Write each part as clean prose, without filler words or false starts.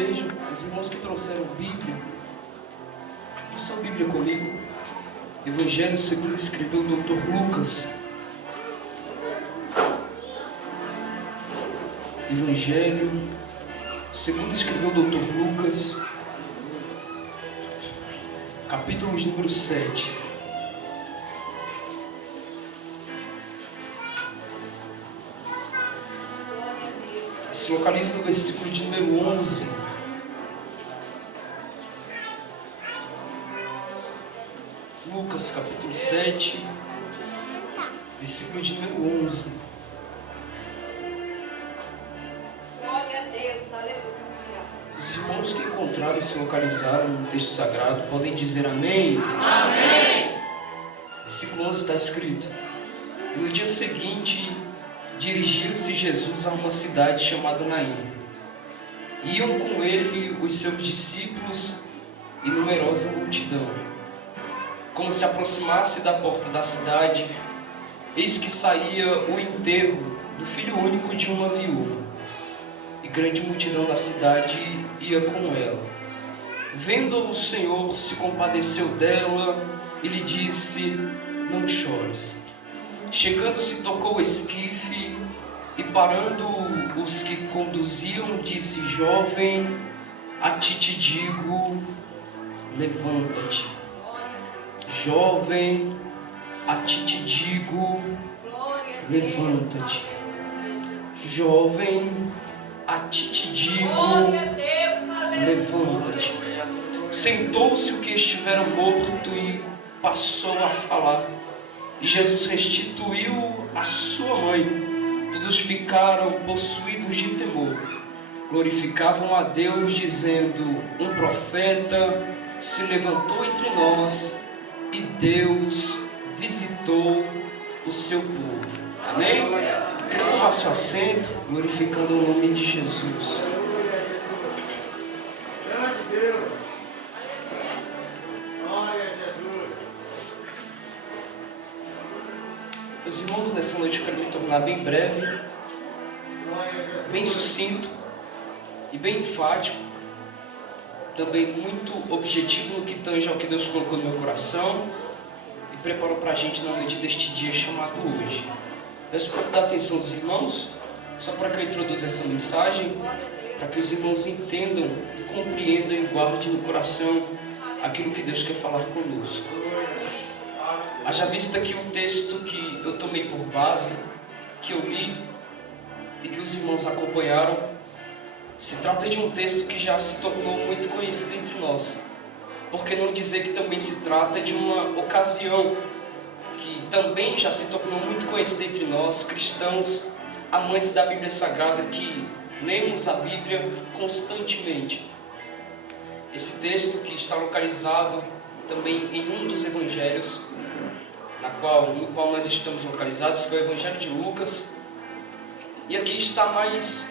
desejo, os irmãos que trouxeram Bíblia, trouxeram Bíblia comigo. Evangelho segundo escreveu o Dr. Lucas. Evangelho segundo escreveu o Dr. Lucas, capítulo número 7. Se localiza no versículo de número 11. Lucas capítulo 7, versículo de número 11. Glória a Deus, aleluia. Os irmãos que encontraram e se localizaram no texto sagrado podem dizer amém? Amém. Versículo 11 está escrito: e no dia seguinte dirigia-se Jesus a uma cidade chamada Naim. Iam com ele os seus discípulos e numerosa multidão. Como se aproximasse da porta da cidade, eis que saía o enterro do filho único de uma viúva, e grande multidão da cidade ia com ela. Vendo o Senhor, se compadeceu dela e lhe disse: não chores. Chegando-se, tocou o esquife e, parando os que conduziam, disse: jovem, a ti te digo, levanta-te. Jovem, a ti te digo, levanta-te. Jovem, a ti te digo, levanta-te. Sentou-se o que estivera morto e passou a falar. E Jesus restituiu a sua mãe. Todos ficaram possuídos de temor. Glorificavam a Deus, dizendo: um profeta se levantou entre nós e Deus visitou o seu povo. Amém? Quero tomar seu assento, glorificando o nome de Jesus. Meus irmãos, nessa noite eu quero me tornar bem breve, bem sucinto e bem enfático, também muito objetivo no que tange ao que Deus colocou no meu coração e preparou para a gente na noite deste dia chamado hoje. Peço para dar atenção dos irmãos, só para que eu introduza essa mensagem, para que os irmãos entendam e compreendam e guardem no coração aquilo que Deus quer falar conosco. Haja vista que o texto que eu tomei por base, que eu li e que os irmãos acompanharam, se trata de um texto que já se tornou muito conhecido entre nós. Por que não dizer que também se trata de uma ocasião que também já se tornou muito conhecida entre nós, cristãos, amantes da Bíblia Sagrada, que lemos a Bíblia constantemente. Esse texto que está localizado também em um dos evangelhos, no qual nós estamos localizados, que é o Evangelho de Lucas. E aqui está mais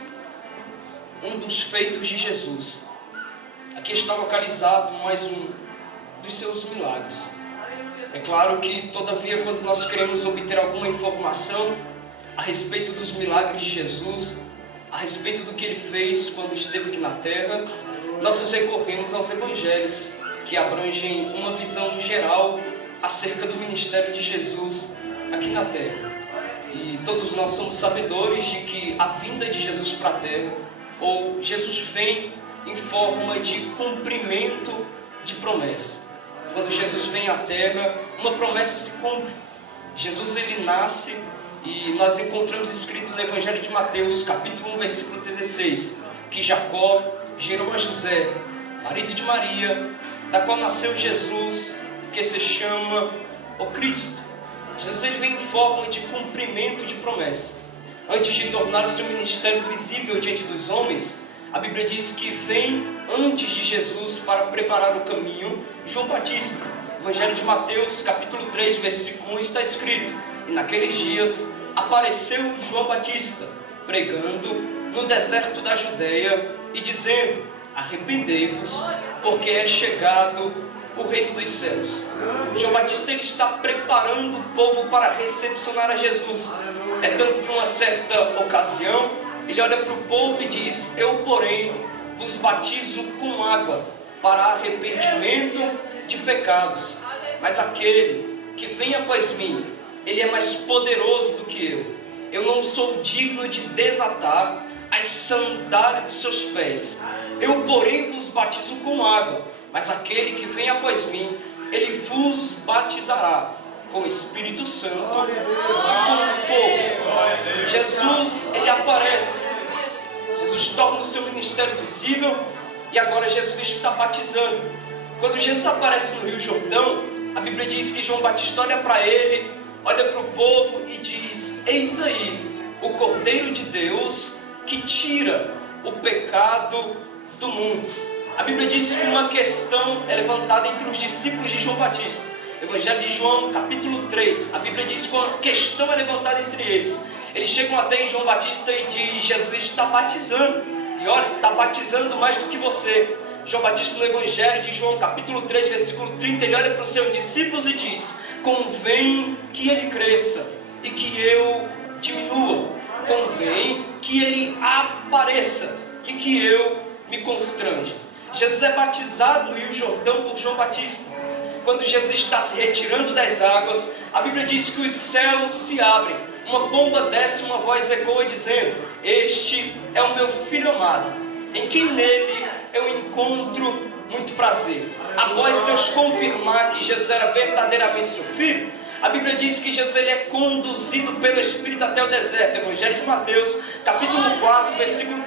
um dos feitos de Jesus. Aqui está localizado mais um dos seus milagres. É claro que, todavia, quando nós queremos obter alguma informação a respeito dos milagres de Jesus, a respeito do que ele fez quando esteve aqui na terra, nós nos recorremos aos evangelhos, que abrangem uma visão geral acerca do ministério de Jesus aqui na terra. E todos nós somos sabedores de que a vinda de Jesus para a terra, ou Jesus vem em forma de cumprimento de promessa. Quando Jesus vem à terra, uma promessa se cumpre. Jesus ele nasce e nós encontramos escrito no Evangelho de Mateus, capítulo 1, versículo 16, que Jacó gerou a José, marido de Maria, da qual nasceu Jesus, que se chama o Cristo. Jesus ele vem em forma de cumprimento de promessa. Antes de tornar o seu ministério visível diante dos homens, a Bíblia diz que vem antes de Jesus para preparar o caminho João Batista. Evangelho de Mateus, capítulo 3, versículo 1, está escrito: e naqueles dias apareceu João Batista, pregando no deserto da Judeia e dizendo: arrependei-vos, porque é chegado o reino dos céus. João Batista ele está preparando o povo para recepcionar a Jesus. É tanto que uma certa ocasião ele olha para o povo e diz: eu porém vos batizo com água para arrependimento de pecados. Mas aquele que vem após mim, ele é mais poderoso do que eu. Eu não sou digno de desatar as sandálias de seus pés. Eu, porém, vos batizo com água, mas aquele que vem após mim, ele vos batizará com o Espírito Santo e com fogo. Jesus, ele aparece. Jesus torna o seu ministério visível e agora Jesus está batizando. Quando Jesus aparece no Rio Jordão, a Bíblia diz que João Batista olha para ele, olha para o povo e diz: eis aí o Cordeiro de Deus que tira o pecado do mundo. A Bíblia diz que uma questão é levantada entre os discípulos de João Batista. Evangelho de João, capítulo 3, a Bíblia diz que uma questão é levantada entre eles. Eles chegam até em João Batista e diz: Jesus está batizando. E olha, está batizando mais do que você. João Batista, no Evangelho de João, capítulo 3, versículo 30, ele olha para os seus discípulos e diz: convém que ele cresça e que eu diminua. Convém que ele apareça e que eu me constranja. Jesus é batizado no Rio Jordão por João Batista. Quando Jesus está se retirando das águas, a Bíblia diz que os céus se abrem. Uma pomba desce, uma voz ecoa dizendo: este é o meu filho amado, em quem nele eu encontro muito prazer. Após Deus confirmar que Jesus era verdadeiramente seu filho, a Bíblia diz que Jesus ele é conduzido pelo Espírito até o deserto. Evangelho de Mateus, capítulo 4, versículo 1.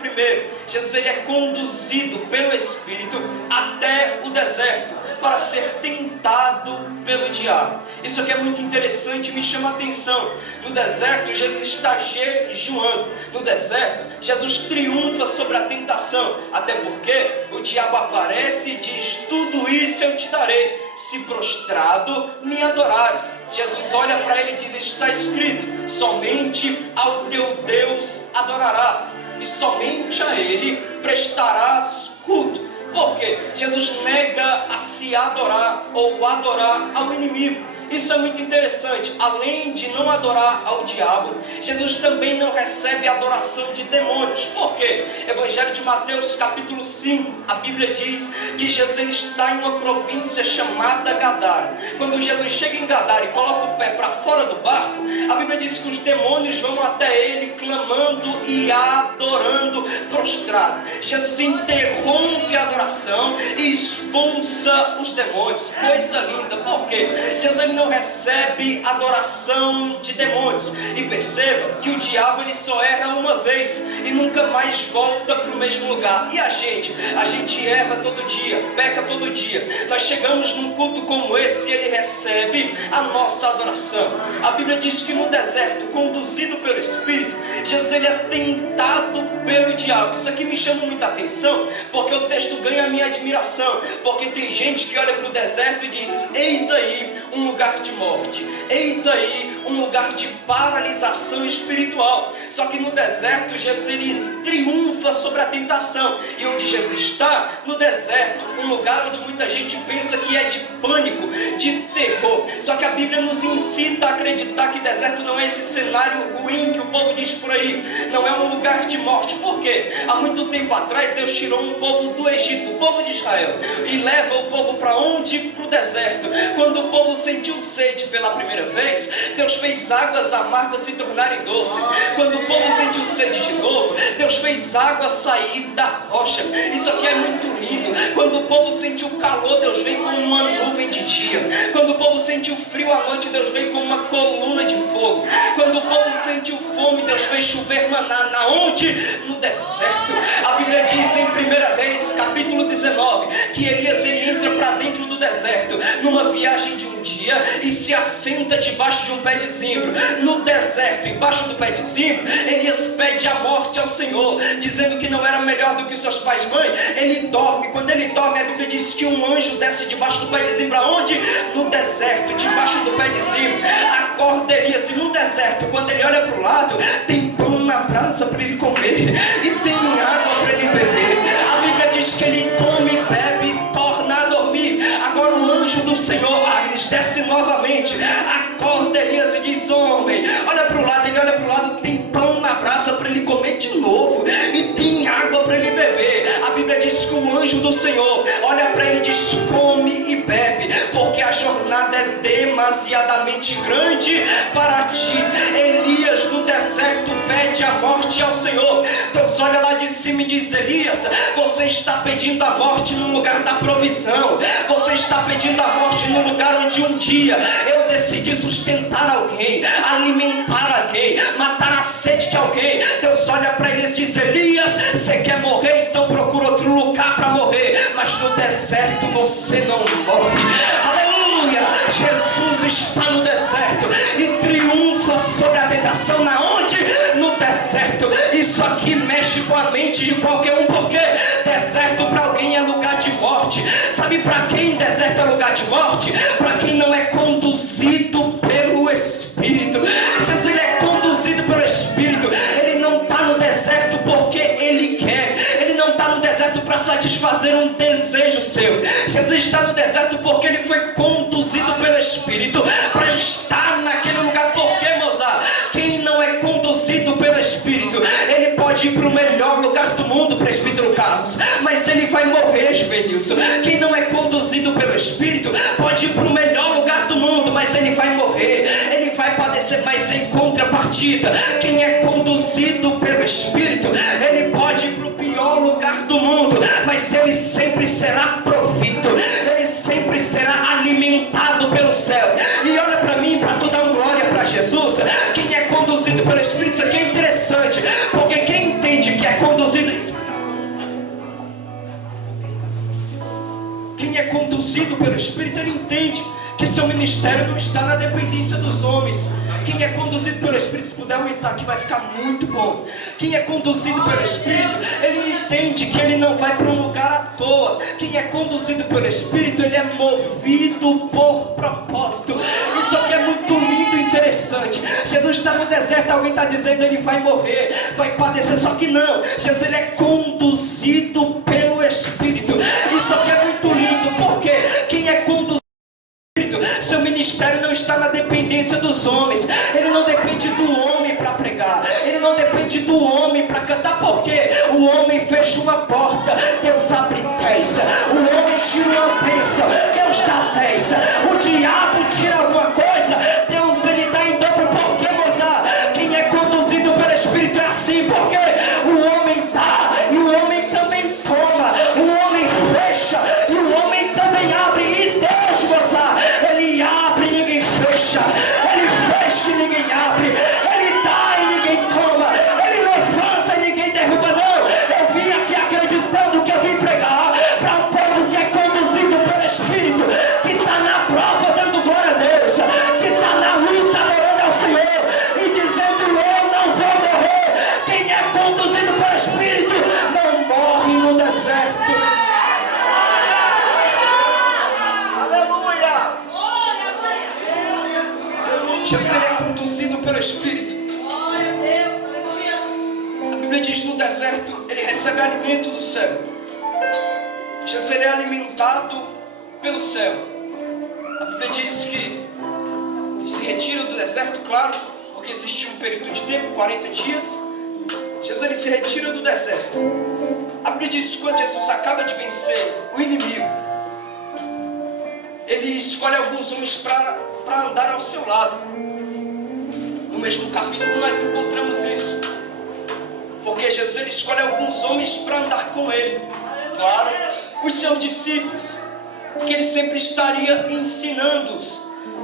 Jesus ele é conduzido pelo Espírito até o deserto para ser tentado pelo diabo. Isso aqui é muito interessante e me chama a atenção. No deserto, Jesus está jejuando. No deserto, Jesus triunfa sobre a tentação. Até porque o diabo aparece e diz: tudo isso eu te darei, se prostrado me adorares. Jesus olha para ele e diz: está escrito, somente ao teu Deus adorarás, e somente a ele prestarás culto. Por quê? Jesus nega a se adorar ou adorar ao inimigo. Isso é muito interessante. Além de não adorar ao diabo, Jesus também não recebe adoração de demônios. Por quê? Evangelho de Mateus capítulo 5, a Bíblia diz que Jesus ele está em uma província chamada Gadara. Quando Jesus chega em Gadara e coloca o pé para fora do barco, a Bíblia diz que os demônios vão até ele clamando e adorando prostrado. Jesus interrompe a adoração e expulsa os demônios. Coisa linda. Por quê? Jesus ele não recebe adoração de demônios. E perceba que o diabo ele só erra uma vez e nunca mais volta para o mesmo lugar. E a gente erra todo dia, peca todo dia. Nós chegamos num culto como esse e ele recebe a nossa adoração. A Bíblia diz que no deserto, conduzido pelo Espírito, Jesus ele é tentado pelo diabo. Isso aqui me chama muita atenção, porque o texto ganha a minha admiração. Porque tem gente que olha para o deserto e diz: eis aí um lugar de morte, eis aí um lugar de paralisação espiritual. Só que no deserto Jesus ele triunfa sobre a tentação. E onde Jesus está? No deserto, um lugar onde muita gente pensa que é de pânico, de terror. Só que a Bíblia nos incita a acreditar que deserto não é esse cenário ruim que o povo diz por aí. Não é um lugar de morte. Por quê? Há muito tempo atrás Deus tirou um povo do Egito, o povo de Israel, e leva o povo para onde? Para o deserto. Quando o povo sentiu sede pela primeira vez, Deus fez águas amargas se tornarem doces. Quando o povo sentiu sede de novo, Deus fez água sair da rocha. Isso aqui é muito lindo. Quando o povo sentiu calor, Deus veio com uma nuvem de dia. Quando o povo sentiu frio à noite, Deus veio com uma coluna de fogo. Quando o povo sentiu fome, Deus fez chover maná. Na onde? No deserto. A Bíblia diz em 1 Reis, capítulo 19, que Elias ele entra para dentro do deserto, numa viagem de um dia, e se assenta debaixo de um pé de zimbro. No deserto, embaixo do pé de zimbro, Elias pede a morte ao Senhor, dizendo que não era melhor do que os seus pais e mãe. Ele dorme. Quando ele dorme, a Bíblia diz que um anjo desce debaixo do pé de zimbro. Aonde? No deserto, debaixo do pé de zimbro. Acorda Elias, e no deserto, quando ele olha para o lado, tem pão na brasa para ele comer e tem água para ele beber. A Bíblia diz que ele come, bebe e torna a dormir. Agora o anjo do Senhor, Agnes, desce novamente, acorda Elias e diz: homem, olha para o lado. Ele olha para o lado, tem pão na brasa para ele comer de novo e tem água para ele beber. A Bíblia diz anjo do Senhor olha para ele e diz: come e bebe, porque a jornada é demasiadamente grande para ti. Elias no deserto pede a morte ao Senhor. Deus olha lá de cima e diz: Elias, você está pedindo a morte no lugar da provisão. Você está pedindo a morte no lugar onde um dia eu decidi sustentar alguém, alimentar alguém, matar a sede de alguém. Deus olha para ele e diz: Elias, você quer morrer? Então procura outro lugar para morrer, mas no deserto você não morre. Aleluia! Jesus está no deserto e triunfa sobre a tentação. Na onde? No deserto. Isso aqui mexe com a mente de qualquer um, porque deserto para alguém é lugar de morte. Sabe para quem deserto é lugar de morte? Para quem não é conduzido pelo Espírito. Jesus, ele é conduzido pelo Espírito. Ele não está no deserto porque ele quer. Ele não está no deserto para satisfazer um desejo seu. Jesus está no deserto porque ele foi conduzido pelo Espírito para estar naquele lugar. Porque, Mozart, quem não é conduzido pelo Espírito, ele pode ir para o melhor lugar do mundo, presbítero Carlos, mas ele vai morrer, Juvenilson. Quem não é conduzido pelo Espírito pode ir para o melhor lugar do mundo, mas ele vai morrer, ele vai padecer. Mas em contrapartida, quem é conduzido pelo Espírito, ele pode ir para o pior lugar do mundo, mas ele sempre será provido, ele sempre será alimentado pelo céu. E olha para mim, para tu dar glória para Jesus. Quem é conduzido pelo Espírito, isso aqui é interessante, porque quem entende que é conduzido, quem é conduzido pelo Espírito, ele entende que seu ministério não está na dependência dos homens. Quem é conduzido pelo Espírito, se puder aumentar aqui vai ficar muito bom. Quem é conduzido pelo Espírito, ele entende que ele não vai para um lugar à toa. Quem é conduzido pelo Espírito, ele é movido por propósito. Isso aqui é muito lindo e interessante. Jesus está no deserto, alguém está dizendo ele vai morrer, vai padecer, só que não. Jesus, ele é conduzido pelo Espírito. Isso aqui é muito lindo, porque quem é conduzido, seu ministério não está na dependência dos homens. Ele não depende do homem para pregar, ele não depende do homem para cantar, porque o homem fecha uma porta, Deus abre 10. O homem tira uma bênção, Deus dá 10. O diabo tira alguma coisa, Deus ele dá em dobro. Porque, moça, quem é conduzido pelo Espírito é assim, porque o homem dá e o homem também toma, o homem fecha e o homem também abre. E Deus, moça, ele abre e ninguém fecha, ele fecha e ninguém abre, ele dá e ninguém toma, ele levanta e ninguém derruba. Não, eu vim aqui acreditando que eu vim pregar para um povo que é conduzido pelo Espírito, que está na prova dando glória a Deus, que está na luta adorando ao Senhor e dizendo: eu não vou morrer. Quem é conduzido pelo Espírito não morre no deserto. Jesus, ele é conduzido pelo Espírito. Glória a Deus, aleluia. A Bíblia diz: no deserto ele recebe alimento do céu. Jesus, ele é alimentado pelo céu. A Bíblia diz que ele se retira do deserto, claro, porque existe um período de tempo, 40 dias. Jesus, ele se retira do deserto. A Bíblia diz que quando Jesus acaba de vencer o inimigo, ele escolhe alguns homens para andar ao seu lado. No mesmo capítulo nós encontramos isso, porque Jesus ele escolhe alguns homens para andar com ele. Claro, os seus discípulos, que ele sempre estaria ensinando-os.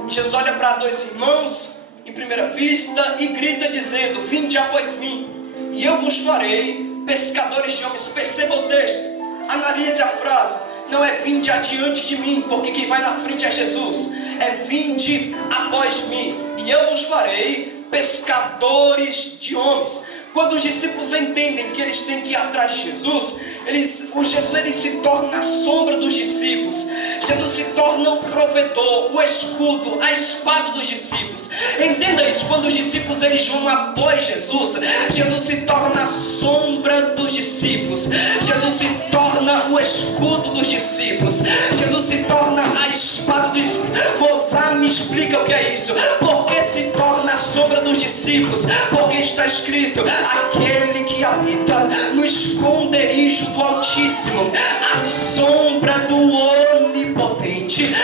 Jesus olha para dois irmãos em primeira vista e grita dizendo: vinde após mim, e eu vos farei pescadores de homens. Perceba o texto, analise a frase. Não é vinde adiante de mim, porque quem vai na frente é Jesus. É vinde após mim, e eu vos farei pescadores de homens. Quando os discípulos entendem que eles têm que ir atrás de Jesus, Jesus ele se torna a sombra dos discípulos. Jesus se torna o provedor, o o escudo, a espada dos discípulos. Entenda isso, quando os discípulos eles vão após Jesus, Jesus se torna a sombra dos discípulos, Jesus se torna o escudo dos discípulos, Jesus se torna a espada dos discípulos. Mozart me explica o que é isso. Por que se torna a sombra dos discípulos? Porque está escrito: aquele que habita no esconderijo do Altíssimo, a sombra do Onipotente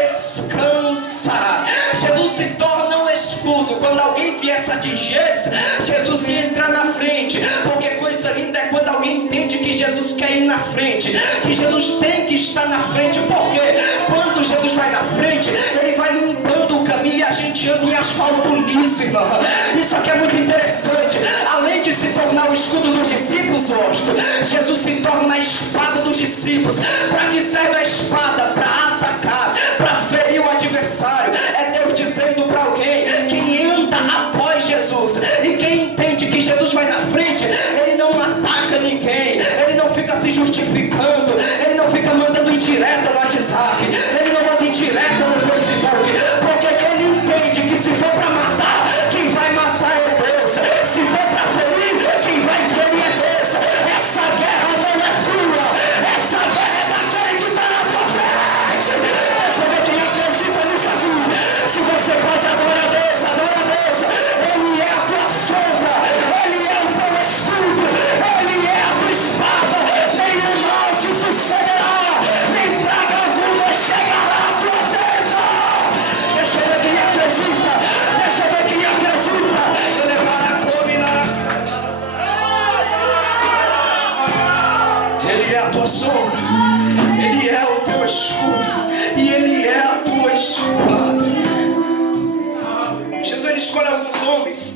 descansará. Jesus se torna um escudo. Quando alguém viesse atingir eles, Jesus ia entrar na frente. Porque coisa linda é quando alguém entende que Jesus quer ir na frente, que Jesus tem que estar na frente. Porque quando Jesus vai na frente, ele vai limpando o caminho e a gente anda em asfalto liso, irmão. Isso aqui é muito interessante. Além de se tornar o escudo dos discípulos, Jesus se torna a espada dos discípulos. Para que serve a espada? Para atacar, para ferir o adversário. É Deus dizendo para alguém: quem anda após Jesus e quem entende que Jesus vai na frente, ele não ataca ninguém, ele não fica se justificando, ele não fica mandando indireta no WhatsApp, ele não manda indireta no Facebook, porque ele entende que se for para matar, quem vai matar é Deus. Se for para ferir, quem vai ferir é Deus. Essa guerra não é tua, essa guerra é daquele que está na sua frente. Deixa eu ver quem acredita nisso aqui. Se você pode, adorar a Deus, adora a Deus. Ele é a tua sombra, ele é o teu escudo, ele é a tua espada. Nenhum mal te sucederá, nem praga alguma chegará à tua tenda. Deixa eu ver quem acredita, deixa eu ver quem acredita. Ele é a tua sombra, ele é o teu escudo e ele é a tua espada. Jesus ele escolhe alguns homens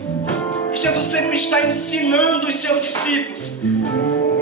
e Jesus sempre está ensinando os seus discípulos.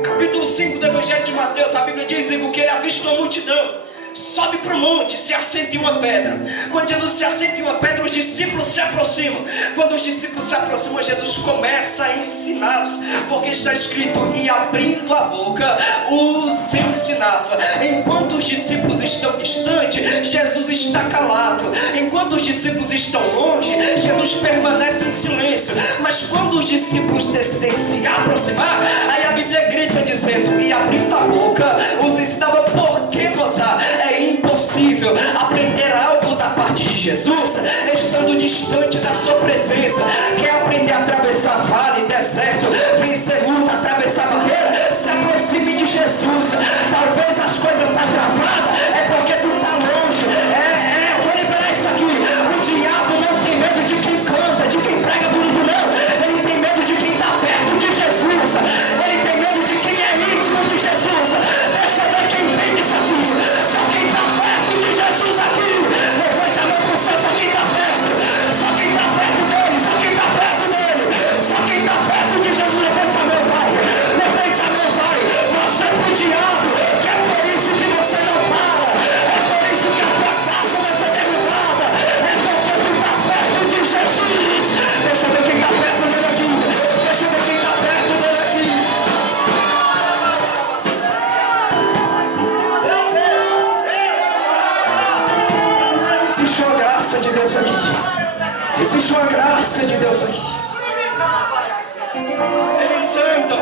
Capítulo 5 do Evangelho de Mateus, a Bíblia diz que ele avistou a multidão, sobe para o monte, se assenta em uma pedra. Quando Jesus se assenta em uma pedra, os discípulos se aproximam. Quando os discípulos se aproximam, Jesus começa a ensiná-los, porque está escrito: e abrindo a boca os ensinava. Enquanto os discípulos estão distantes, Jesus está calado. Enquanto os discípulos estão longe, Jesus permanece em silêncio. Mas quando os discípulos decidem se aproximar, aí a Bíblia grita dizendo: e abrindo a boca os ensinava. Por que, Mozart? É impossível aprender algo da parte de Jesus estando distante da sua presença. Quer aprender a atravessar vale, deserto, vencer luta, atravessar barreira? Se aproxime de Jesus. Talvez as coisas estão travadas, é porque tu está longe. Eu vou liberar isso aqui. O diabo não tem medo de quem canta, de quem prega bonito, não. Ele tem medo de quem está perto de Jesus. Ele tem medo de quem é íntimo de Jesus. Deixa eu ver quem entende isso aqui. Só quem está perto de Jesus aqui, levante a mão para o céu. Só quem está perto, só quem está perto dele, só quem está perto dele, só quem está perto de Jesus, levante a mão, vai, levante a mão, vai. Mostra para o diabo que é por isso que você não para, é por isso que a tua casa vai ser derrubada, é porque tu está perto de Jesus. Deixa eu ver quem está perto dele aqui, deixa eu ver quem está perto dele aqui. Existe uma graça de Deus aqui. Existe uma graça de Deus aqui. Eles andam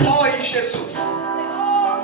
após Jesus.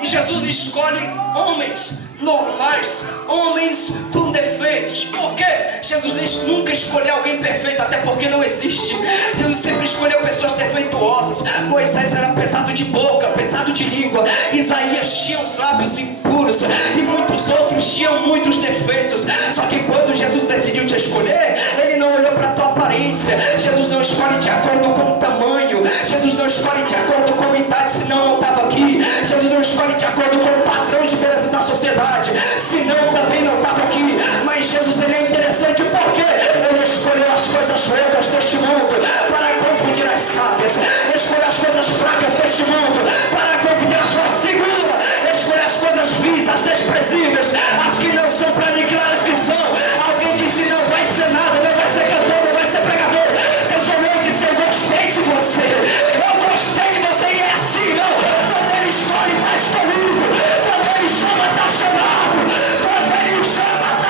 E Jesus escolhe homens normais, homens com defeitos. Por quê? Jesus nunca escolheu alguém perfeito, até porque não existe. Jesus sempre escolheu pessoas defeituosas. Moisés era pesado de boca, pesado de língua. Isaías tinha os lábios impuros e muitos outros tinham muitos defeitos. Só que quando Jesus decidiu te escolher, ele não olhou para a tua aparência. Jesus não escolhe de acordo com o tamanho. Jesus não escolhe de acordo com a idade, senão não estava aqui. Jesus não escolhe de acordo com o padrão de beleza da sociedade, senão também não estava aqui. Mas Jesus ele é interessante porque ele escolheu as coisas loucas deste mundo para confundir as sábias. Ele escolheu as coisas fracas deste mundo para confundir as fortes. Segura, ele escolheu as coisas vis, as desprezíveis, as que não são para aniquilar as que são. Alguém disse: não vai ser nada, não vai ser cantor, não vai ser pregador. Jesus olhou e disse: eu gostei de você, eu gostei de você. E é assim, não? Quando ele escolhe, está escolhido. Quando ele chama, está chamado. Quando ele chama, está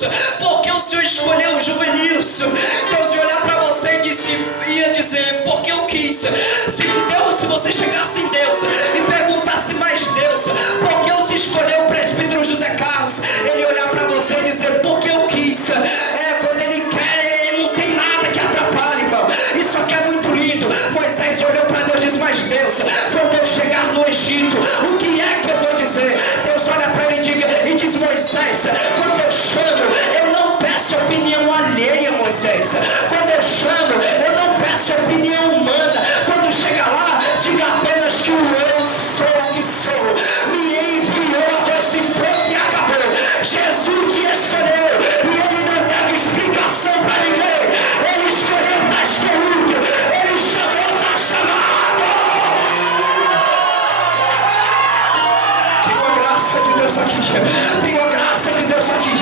Deus? Porque o Senhor escolheu o Juvenilson? Deus ia olhar para você e ia dizer, porque eu quis. Se você chegasse em Deus e perguntasse mais Deus, porque eu escolheu o presbítero José Carlos, ele ia olhar para você e dizer, porque eu quis. Quando ele quer, ele não tem nada que atrapalhe, irmão. Isso aqui é muito lindo. Moisés olhou para Deus e disse, mas Deus, quando eu chegar no Egito, o que é que eu vou dizer? Deus olha para ele e diz, Moisés, quando eu chamo, eu não peço opinião alheia, Moisés. Quando eu chamo, eu não peço opinião humana. Quando chega lá, diga apenas que o eu sou que sou me enviou a voz e pronto e acabou. Jesus te escolheu e ele não deve explicação para ninguém. Ele escolheu, está escolhido. Ele chamou, está chamado. Tem uma graça de Deus aqui. Tem uma graça de Deus aqui.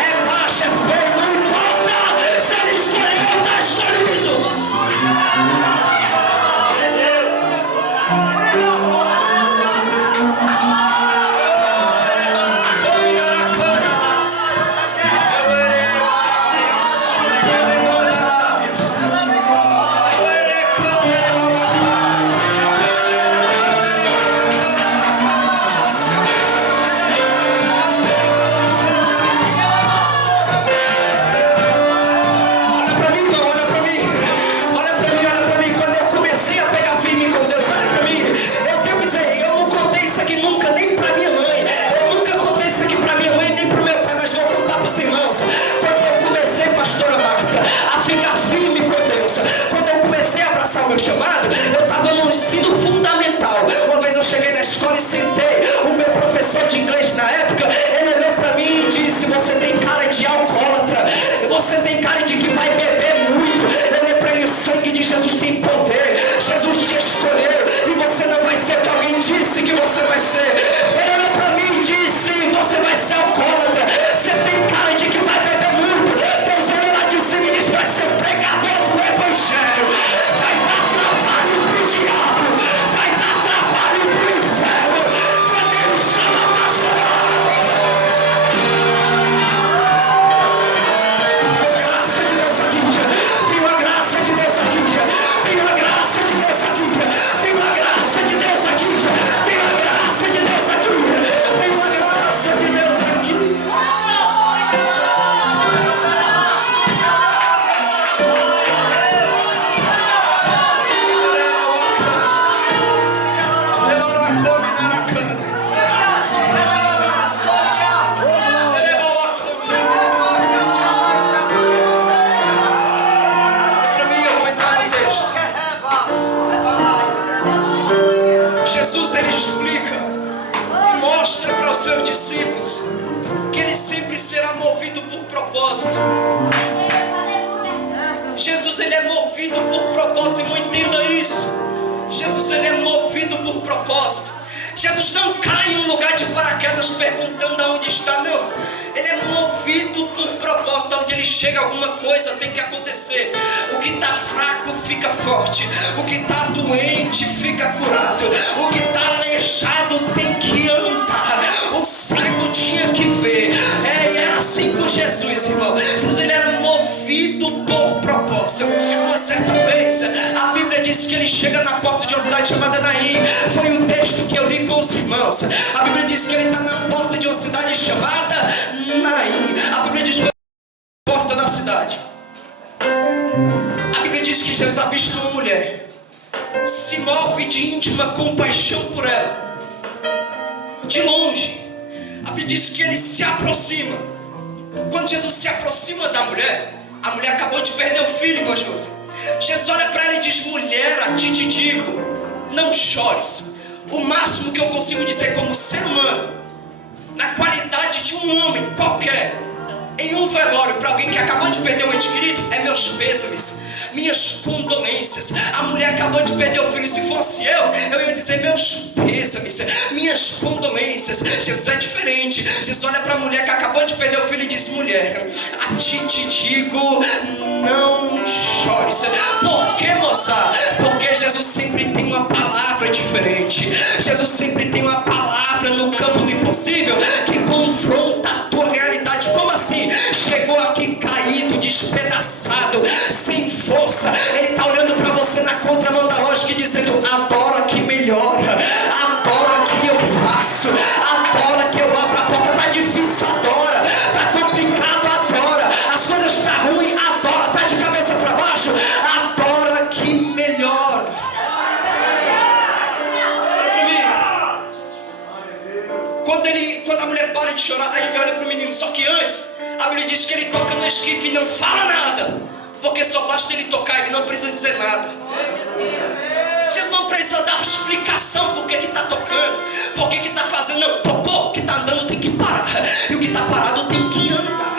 É baixo, é feio, não importa. Se ele escolheu, está escolhido. Meu chamado, eu estava no ensino fundamental. Uma vez eu cheguei na escola e sentei. O meu professor de inglês na época, ele olhou para mim e disse, você tem cara de alcoólatra, você tem cara de que vai beber muito. Eu olhei para ele, o sangue de Jesus tem poder. Jesus te escolheu e você não vai ser o que alguém disse que você vai ser. Ele olhou para mim e disse, você vai ser alcoólatra, você tem cara de que vai beber muito. Deus olhou lá de cima e disse, vai ser pregador do evangelho. Vai dar trabalho pro diabo, vai dar trabalho pro inferno. Quando ele chama pra chorar. Tem uma graça de Deus aqui. Tem uma graça de Deus aqui. Tem uma graça de Deus aqui. Tem uma graça de Deus aqui. Tem uma graça de Deus aqui. Tem uma graça de Deus aqui. Jesus, ele explica e mostra para os seus discípulos que ele sempre será movido por propósito. Jesus, ele é movido por propósito, irmão, entenda isso. Jesus, ele é movido por propósito. Jesus não cai em um lugar de paraquedas perguntando aonde está, não. Ele é movido por propósito. Onde ele chega, alguma coisa tem que acontecer. O que está fraco fica forte. O que está doente fica curado. O que está aleijado tem que andar. O cego tinha que ver. E era assim com Jesus, irmão. Jesus, ele era movido por propósito. Uma certa vez, a Bíblia diz que ele chega na porta de uma cidade chamada Naim. Foi um texto que eu li com os irmãos. A Bíblia diz que ele está na porta de uma cidade chamada Naim. A Bíblia diz que é a porta da cidade. A Bíblia diz que Jesus avista uma mulher, se move de íntima compaixão por ela. De longe, a Bíblia diz que ele se aproxima. Quando Jesus se aproxima da mulher, a mulher acabou de perder o filho, irmão José. Jesus olha para ela e diz, mulher, a ti te digo, não chores. O máximo que eu consigo dizer como ser humano, na qualidade de um homem qualquer, em um velório para alguém que acabou de perder um ente querido, é meus pêsames, minhas condolências. A mulher acabou de perder o filho. Se fosse eu ia dizer meus pêsames, minhas condolências. Jesus é diferente. Jesus olha para a mulher que acabou de perder o filho e diz, mulher, a ti te digo, não chores. Por que, moça? Porque Jesus sempre tem uma palavra diferente. Jesus sempre tem uma palavra no campo do impossível que confronta a tua realidade. Como assim? cansado, sem força. Ele está olhando para você na contramão da lógica e dizendo: adora que melhora, adora que eu faço, adora que eu abro a porta. Está difícil, adora. Está complicado, adora. As coisas estão ruins, adora. Está de cabeça para baixo, adora que melhora. Olha para mim. Quando a mulher para de chorar, aí ele olha para o menino. Só que antes, a Bíblia diz que ele toca no esquife e não fala nada, porque só basta ele tocar, ele não precisa dizer nada. Jesus não precisa dar explicação por que está tocando, por que está fazendo. Não, tocou, o que está andando tem que parar, e o que está parado tem que andar.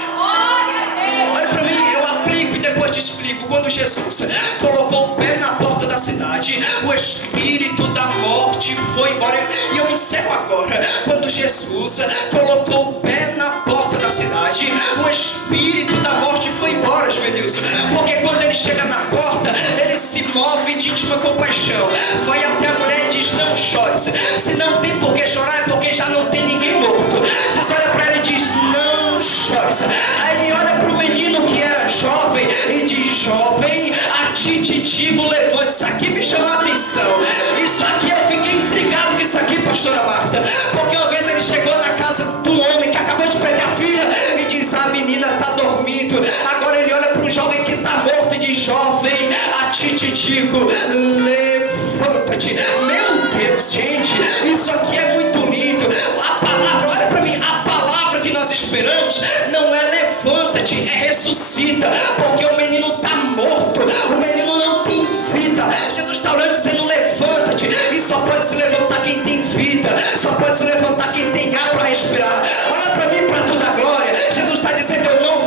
Olha para mim, eu aplico e depois te explico. Quando Jesus colocou o pé na porta da cidade, o espírito da morte foi embora. E eu encerro agora. Quando Jesus colocou o pé na porta da cidade, o espírito da morte foi embora, Juvenilson. Porque quando ele chega na porta, ele se move de íntima compaixão. Vai até a mulher e diz: não chores. Se não tem por que chorar, é porque já não tem ninguém morto. Jesus olha para ela e diz: não chores. Aí ele olha para o menino que era jovem e diz: jovem, a ti te digo, levante. Isso aqui me chamou a atenção. Isso aqui eu fiquei intrigado com isso aqui, pastora Marta. Porque uma vez ele chegou na casa de um homem que acabou de perder a filha e diz: a menina está dormindo. Agora ele olha para um jovem que está morto e diz: jovem, a ti te digo, levanta-te. Meu Deus, gente, isso aqui é muito lindo. A palavra, olha para mim, a palavra que nós esperamos não é levanta-te, é ressuscita. Porque o menino está morto, o menino não tem vida. Jesus está olhando dizendo: levanta-te. E só pode se levantar quem tem vida, só pode se levantar quem tem ar para respirar. Olha para mim, para toda a glória. Jesus está dizendo: eu não